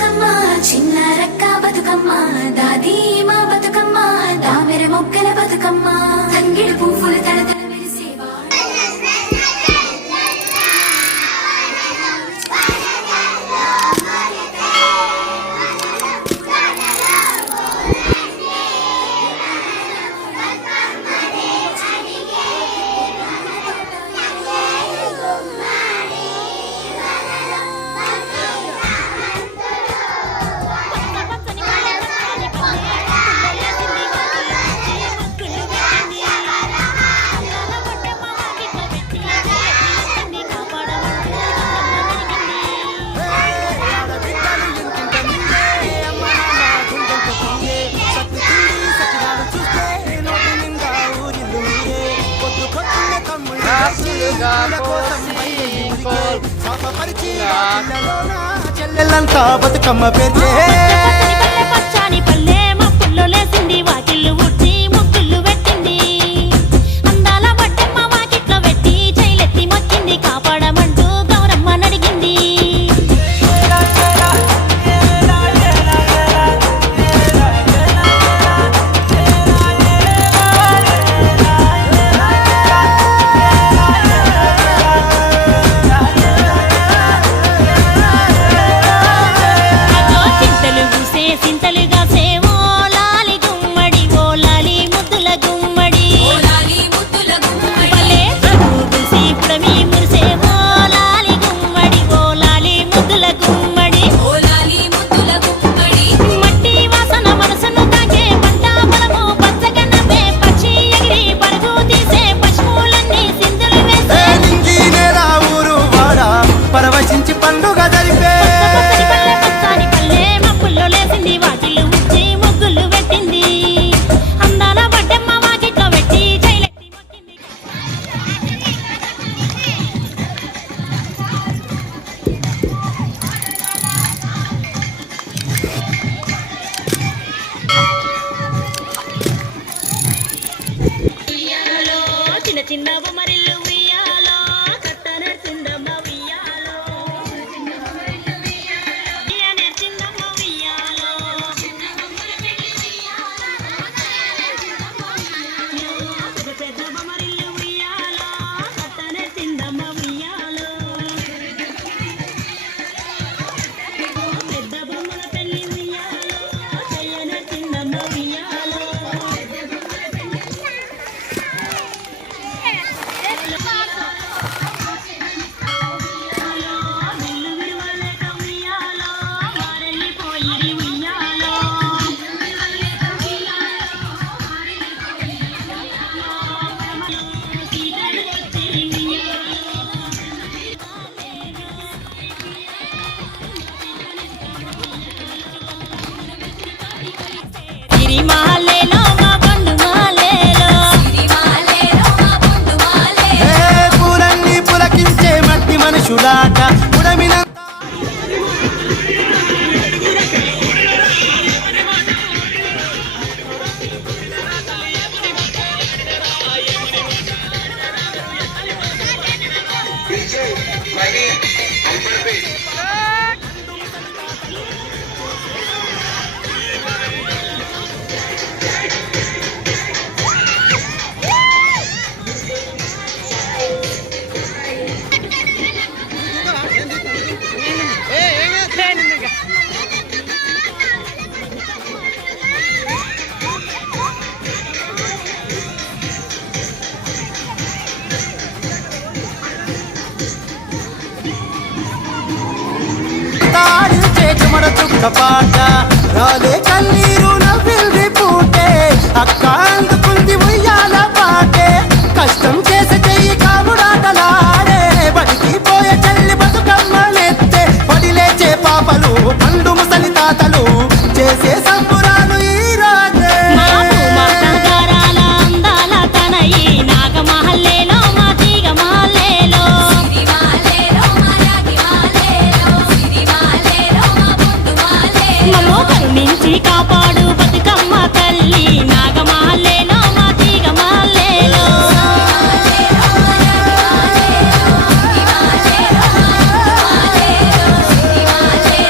బతుకమ్మ చిన్న రక్క బతుకమ్మ దాది మా బతుకమ్మ దామెర మొక్కల బతుకమ్మ తంగిడి పువ్వులు తడతడ మెరిసేవా చెల్లెలంతా బతుకమ్మ పేర్లే పచ్చని పల్లె మా పుల్లో లేసింది వాకిళ్ళు ఊడ్చి ముగ్గులు పెట్టింది అందాల బట్టమ్మ వాకిట్లో పెట్టి చైలెత్తి మొక్కింది కాపాడమంటూ గౌరమ్మ నడిగింది సింతలుగా సేవో లాలి గుమ్మడి ఓ లాలి ముద్దుల గుమ్మడి భలే చూసి పుడమి మురిసేవో లాలి గుమ్మడి ఓ లాలి ముద్దుల గుమ్మడి మట్టి వాసన మనసును తాకే పంట బలము పచ్చగా నవ్వే పక్షి ఎగిరి పరుగు తీసే పశువులన్నీ సింధులు వేసే ఊరు వాడ పరవశించి పండుగ జరిపే పచ్చని పల్లె మా పుల్లో లేసింది వాకిళ్ళు ఊడ్చి ముగ్గులు పెట్టింది అందాల బడ్డమ్మ వాకిట్లో పెట్టి చైలెత్తి మొక్కింది ఉయ్యాలో చిన్న చిన్న బొమ్మరిల్లు ఉయ్యాలో కట్టన చిందమ్మ ఉయ్యాలో చిన్నమ్మ ఉయ్యాలో పెద్ద బొమ్మరిల్లు ఉయ్యాలో కట్టన చిందమ్మ ఉయ్యాలో పెద్ద బొమ్మల పెళ్లి ఉయ్యాలో చెయ్యన చిందమ్మ ఉయ్యాలో నిల్లు విడువలేక ఉయ్యాలో మారెళ్ళిపోయిరి ఉయ్యాలో సీతలు వచ్చిరి ఉయ్యాలో సిరి మాలేలో మా బండు మాలేలో పూలన్నీ పులకించే మట్టి మనుషులాట పుడమిన తాడి చేతుమడ చుక్క పాట రాలే కల్లి